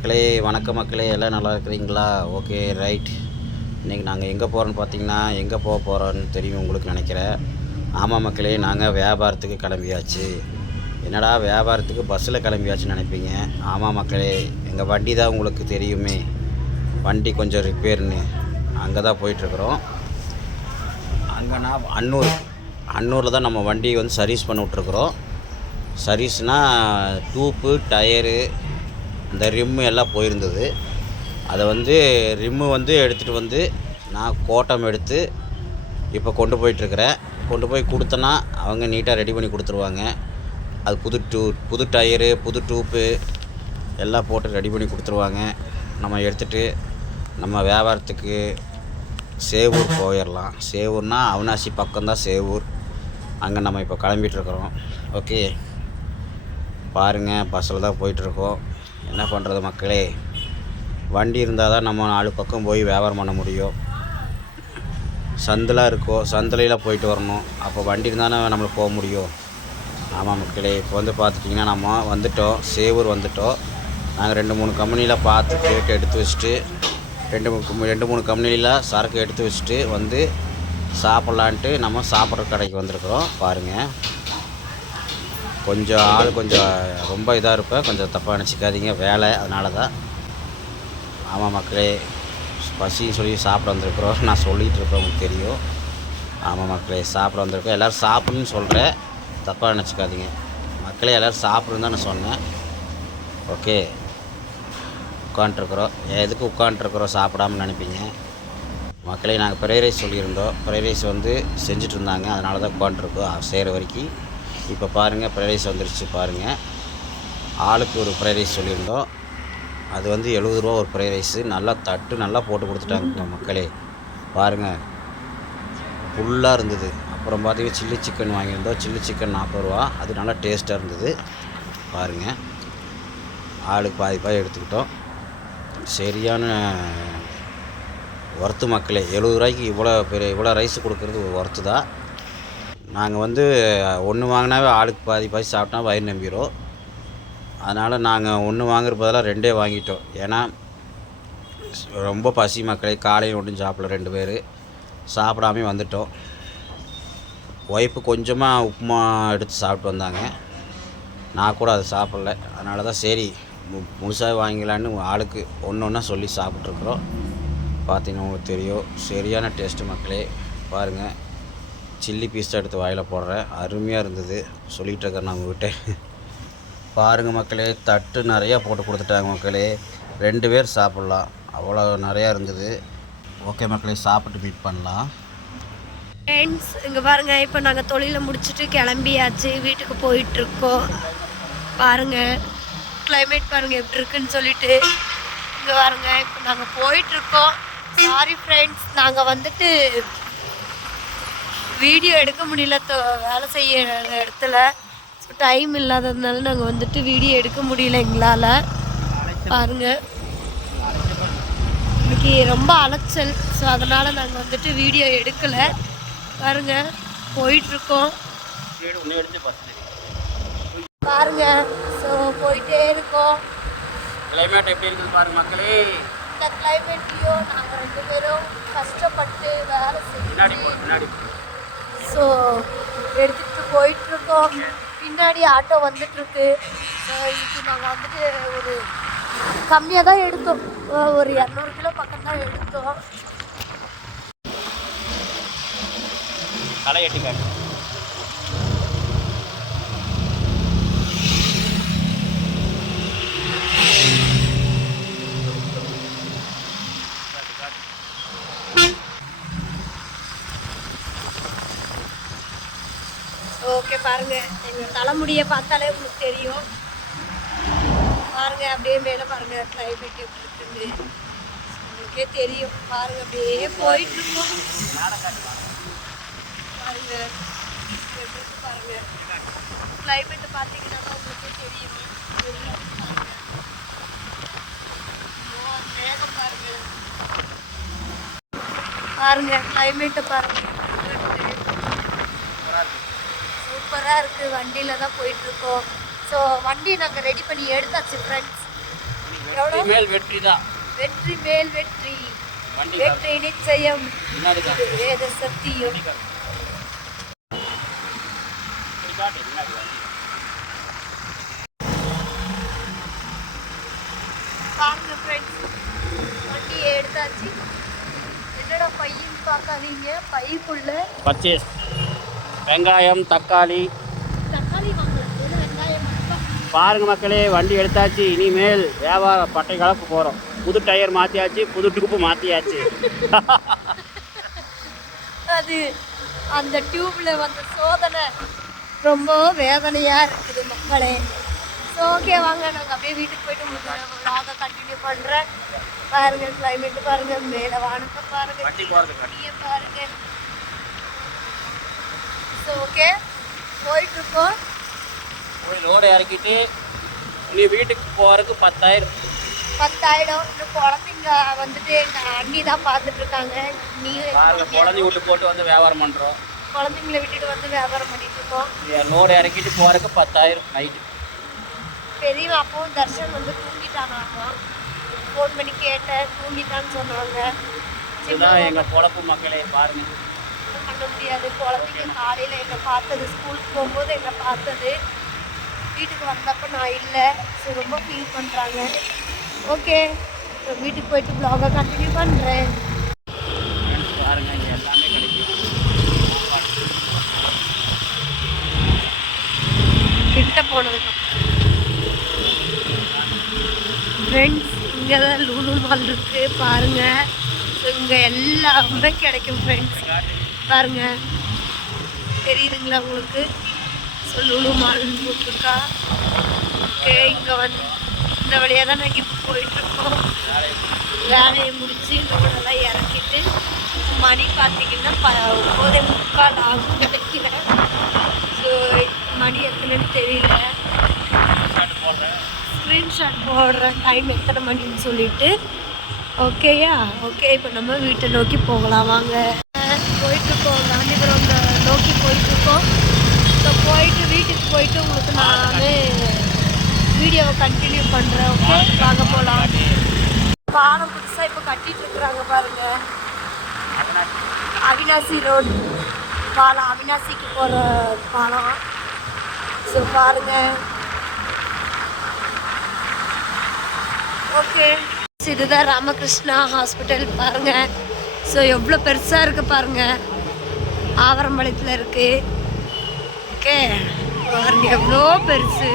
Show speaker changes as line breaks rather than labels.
மக்களே வணக்க மக்களே எல்லாம் நல்லா இருக்கிறீங்களா? Okay right. இன்றைக்கி நாங்கள் எங்கே போகிறோன்னு பார்த்தீங்கன்னா எங்கே போக போகிறோன்னு தெரியும் உங்களுக்கு நினைக்கிறேன். ஆமாம் மக்களே நாங்கள் வியாபாரத்துக்கு கிளம்பியாச்சு. என்னடா வியாபாரத்துக்கு பஸ்ஸில் கிளம்பியாச்சுன்னு நினைப்பீங்க? ஆமாம் மக்களே எங்கள் வண்டி தான் உங்களுக்கு தெரியுமே. வண்டி கொஞ்சம் ரிப்பேர்னு அங்கே தான் போயிட்டுருக்குறோம். அங்கேனா அன்னூர். அன்னூரில் தான் நம்ம வண்டி வந்து சர்வீஸ் பண்ண விட்ருக்குறோம் சர்வீஸ்னால் டூப்பு டயரு இந்த ரிம்மு எல்லாம் போயிருந்தது. அதை வந்து ரிம்மு வந்து எடுத்துகிட்டு வந்து நான் கோட்டம் எடுத்து இப்போ கொண்டு போயிட்டுருக்கிறேன். கொண்டு போய் கொடுத்தனா அவங்க நீட்டாக ரெடி பண்ணி கொடுத்துருவாங்க. அது புது டூ புது டயரு புது டூப்பு எல்லாம் போட்டு ரெடி பண்ணி கொடுத்துருவாங்க. நம்ம எடுத்துகிட்டு நம்ம வியாபாரத்துக்கு சேவூர் போயிடலாம் சேவூர்னால் அவினாசி பக்கம்தான் சேவூர். அங்கே நம்ம இப்போ கிளம்பிட்டுருக்குறோம். ஓகே பாருங்கள் பஸ்ஸில் தான் போயிட்டுருக்கோம். என்ன பண்ணுறது மக்களே? வண்டி இருந்தால் தான் நம்ம நாலு பக்கம் போய் வியாபாரம் பண்ண முடியும். சந்தெலாம் இருக்கோ சந்தலையில் போயிட்டு வரணும். அப்போ வண்டி இருந்தால் நம்மளுக்கு போக முடியும். ஆமாம் மக்களே இப்போ வந்து பார்த்துட்டிங்கன்னா நம்ம வந்துட்டோம் சேவூர் வந்துட்டோம். நாங்கள் ரெண்டு மூணு கம்பெனியில் பார்த்து கேட்டு எடுத்து வச்சுட்டு ரெண்டு மூணு ரெண்டு மூணு கம்பெனியில் சரக்கு எடுத்து வச்சுட்டு வந்து சாப்பிட்லான்ட்டு நம்ம சாப்பிட்ற கடைக்கு வந்திருக்கிறோம். பாருங்கள் கொஞ்சம் ஆள் கொஞ்சம் ரொம்ப இதாக இருப்பேன் கொஞ்சம் தப்பாக நினச்சிக்காதீங்க வேலை அதனால தான் ஆமாம் மக்களே பசின்னு சொல்லி சாப்பிட வந்திருக்கிறோம் நான் சொல்லிகிட்டு இருப்பேன் உங்களுக்கு தெரியும். ஆமாம் மக்களே சாப்பிட வந்திருக்கோம். எல்லோரும் சாப்பிடணும்னு சொல்கிறேன் தப்பாக நினச்சிக்காதீங்க. மக்களே எல்லோரும் சாப்பிடுன்னு தான் நான் சொன்னேன். ஓகே. உட்காண்ட்ருக்குறோம் எதுக்கு உட்காண்ட்ருக்குறோம் சாப்பிடாமல் நினைப்பீங்க? மக்களே நாங்கள் ப்ரைட் ரைஸ் சொல்லியிருந்தோம். ஃப்ரைட் ரைஸ் வந்து செஞ்சுட்டு இருந்தாங்க. அதனால தான் உட்காண்ட்ருக்கோம் செய்கிற வரைக்கும். இப்போ பாருங்கள் ஃப்ரைட் ரைஸ் வந்துருச்சு பாருங்கள் ஆளுக்கு ஒரு ஃப்ரைட் ரைஸ் சொல்லியிருந்தோம். அது வந்து எழுபது ரூபா ஒரு ஃப்ரைட் ரைஸு நல்லா தட்டு நல்லா போட்டு கொடுத்துட்டாங்க மக்களே. பாருங்கள் ஃபுல்லாக இருந்தது. அப்புறம் பார்த்தீங்கன்னா சில்லி சிக்கன் வாங்கியிருந்தோம். சில்லி சிக்கன் நாற்பது ரூபா. அது நல்லா டேஸ்ட்டாக இருந்தது. பாருங்கள் ஆளுக்கு பாதி பாதி எடுத்துக்கிட்டோம். சரியான ஒர்த்து மக்களே. எழுபது ரூபாய்க்கு இவ்வளோ பெரிய இவ்வளோ ரைஸ் கொடுக்குறது ஒர்த்து தான். நாங்கள் வந்து ஒன்று வாங்கினாவே ஆளுக்கு பாதி பாதி சாப்பிட்டா வயிறு நம்பிடும் அதனால் நாங்கள் ஒன்று வாங்குற பதிலாக ரெண்டே வாங்கிட்டோம். ஏன்னா ரொம்ப பசி மக்களே காலையில் ஒன்றும் சாப்பிடல ரெண்டு பேர். சாப்பிடாமே வந்துட்டோம். ஒய்ஃபு கொஞ்சமாக உப்புமா எடுத்து சாப்பிட்டு வந்தாங்க. நான் கூட அதை சாப்பிடல. அதனால தான் சரி மு முழுசாக வாங்கிக்கலான்னு ஆளுக்கு ஒன்று ஒன்றா சொல்லி சாப்பிட்ருக்குறோம் பார்த்தீங்கன்னா உங்களுக்கு தெரியும். சரியான டேஸ்ட்டு மக்களே. பாருங்கள் சில்லி பீஸாக எடுத்து வாயில் போடுறேன். அருமையாக இருந்தது. சொல்லிகிட்ருக்கேன் நான் உங்கள்கிட்ட பாருங்கள் மக்களே தட்டு நிறையா போட்டு கொடுத்துட்டாங்க மக்களே. ரெண்டு பேர் சாப்பிட்லாம். அவ்வளோ நிறையா இருந்தது. ஓகே மக்களே சாப்பிட்டு மீட் பண்ணலாம்.
ஃப்ரெண்ட்ஸ் இங்கே பாருங்க இப்போ நாங்கள் தொழிலை முடிச்சுட்டு கிளம்பியாச்சு. வீட்டுக்கு போயிட்டுருக்கோம். பாருங்க கிளைமேட் பாருங்க எப்படி இருக்குன்னு சொல்லிட்டு. இங்கே பாருங்க இப்போ நாங்கள் போயிட்டுருக்கோம். சாரி ஃப்ரெண்ட்ஸ் நாங்கள் வந்துட்டு வீடியோ எடுக்க முடியல வேலை செய்ய இடத்துல. ஸோ டைம் இல்லாததுனால நாங்கள் வந்துட்டு வீடியோ எடுக்க முடியல எங்களால். பாருங்க. இன்னைக்கு ரொம்ப அலைச்சல். ஸோ அதனால் நாங்கள் வந்துட்டு வீடியோ எடுக்கலை. பாருங்க. போயிட்டுருக்கோம். பாருங்க. ஸோ போயிட்டே இருக்கோம்.
கிளைமேட் எப்படி இருக்குது பாருங்க மக்களே.
இந்த கிளைமேட்லேயும் நாங்கள் ரெண்டு பேரும் கஷ்டப்பட்டு வேலை செஞ்சு ஸோ எடுத்துகிட்டு போயிட்டுருக்கோம். பின்னாடி ஆட்டோ வந்துட்டுருக்கு. இது நாங்கள் வந்துட்டு ஒரு கம்மியாக தான் எடுத்தோம். ஒரு இரநூறு கிலோ பக்கம் தான் எடுத்தோம்.
கடை எட்டி காட்டு
ஓகே பாருங்க. எங்கள் தலைமுடியை பார்த்தாலே உங்களுக்கு தெரியும். பாருங்க அப்படியே மேலே பாருங்க கிளைமேட் எப்படி இருக்குன்னு. உங்களுக்கே தெரியும். பாருங்க அப்படியே போயிட்டு இருக்கோம் பாருங்க எப்படி பாருங்கள் பாருங்க. கிளைமேட் பார்த்தீங்கன்னா உங்களுக்கே தெரியும். பாருங்க. பாருங்க. கிளைமேட்டை பாருங்க எப்படி இருக்கு. சூப்பராக இருக்குது வண்டியில் தான் போயிட்டுருக்கோம். ஸோ வண்டி நாங்கள் ரெடி பண்ணி எடுத்தாச்சு ஃப்ரெண்ட்ஸ் எவ்வளோ
மேல் வெற்றி தான்.
வெற்றி மேல் வெற்றி. வெற்றி நிச்சயம். வேத சத்தியம். பாருங்க ஃப்ரெண்ட்ஸ் வண்டியை எடுத்தாச்சு. என்னடா பையன் பார்க்காதீங்க. பைக்குள்ள
பர்ச்சேஸ் வெங்காயம் தக்காளி. பாருங்க மக்களே வண்டி எடுத்தாச்சு இனிமேல் வியாபார பட்டை கலப்பு போகிறோம் புது டயர் மாற்றியாச்சு புது டியூப்பு மாற்றியாச்சு
அது அந்த டியூப்ல வந்த சோதனை ரொம்ப வேதனையா இருக்குது மக்களே. ஸோ ஓகே வாங்க நாங்கள் அப்படியே வீட்டுக்கு போயிட்டு உங்களுக்கு கண்டினியூ பண்ணுறேன் பாருங்க கிளைமேட் பாருங்க மேலே வானத்தை பாருங்க
வண்டி போகிறது
தண்ணியை பாருங்க. ஸோ ஓகே போயிட்டு இருக்கோம்
போய் லோடு இறக்கிட்டு நீ வீட்டுக்கு போகிறதுக்கு பத்தாயிரம்.
பத்தாயிரம். இன்னும் குழந்தைங்க வந்துட்டு எங்கள் அண்ணி தான் பார்த்துட்டு இருக்காங்க நீ
குழந்தை விட்டு போட்டு வந்து வியாபாரம் பண்ணுறோம்
குழந்தைங்கள விட்டுட்டு வந்து வியாபாரம் பண்ணிட்டு இருக்கோம்
லோடு இறக்கிட்டு போகிறதுக்கு பத்தாயிரம் நைட்டு
பெரியவன் அப்பவும் தர்ஷன் வந்து தூங்கிட்டானாமா? ஃபோன் பண்ணி கேட்டேன். தூங்கிட்டான்னு சொன்னாங்க.
இதுதான் எங்கள் பொழப்பு மக்களே பாருங்க.
பண்ண முடியாது. குழந்தைங்க காலையில் என்னை பார்த்தது ஸ்கூலுக்கு போகும்போது என்னை பார்த்தது. வீட்டுக்கு வந்தப்போ நான் இல்லை. ஸோ ரொம்ப ஃபீல் பண்ணுறாங்க ஓகே வீட்டுக்கு போயிட்டு ப்ளாகை கண்டினியூ பண்ணுறேன்
Friends, பாருங்க இங்கே எல்லாமே கிடைக்கும்
கிட்ட போனதுக்கு ஃப்ரெண்ட்ஸ் இங்கே தான் லூலு மால் இருக்கு. பாருங்க. இங்கே எல்லாமே கிடைக்கும் ஃப்ரெண்ட்ஸ் பாருங்க. தெரியுதுங்களா உங்களுக்கு? சொல்லு லூலு போட்டிருக்கா. ஓகே இங்கே வந்து இந்த வழியாக தான் நாங்கள் இப்போ போயிட்டுருக்கோம். வேலையை முடித்து லோடெல்லாம் இறக்கிட்டு மணி பார்த்தீங்கன்னா ப ஒம்பதே முக்கால் ஆகும் நினைக்கிறேன். ஸோ மணி எத்தனைன்னு தெரியல. ஸ்க்ரீன்ஷாட் போடுற டைம் எத்தனை மணின்னு சொல்லிட்டு. ஓகேயா ஓகே இப்போ நம்ம வீட்டை நோக்கி போகலாம். வாங்க. போயிட்டுருக்கோம் காந்திபுரம் நோக்கி போயிட்டுருக்கோம் ஸோ போயிட்டு வீட்டுக்கு போயிட்டு உங்களுக்கு நான் வீடியோவை கண்டினியூ பண்ணுறேன் ஓகே வாங்க போகலாம் பாலம். புதுசாக இப்போ கட்டிட்டு இருக்கிறாங்க பாருங்க. அவினாசி ரோடு. பாலம் அவினாசிக்கு போகிற பாலம். ஸோ பாருங்க. ஓகே இதுதான் ராமகிருஷ்ணா ஹாஸ்பிட்டல் பாருங்கள் ஸோ எவ்வளோ பெருசாக இருக்குது பாருங்கள் ஆவரம்பாளையத்தில் இருக்குது ஓகே பாருங்கள் எவ்வளோ பெருசு.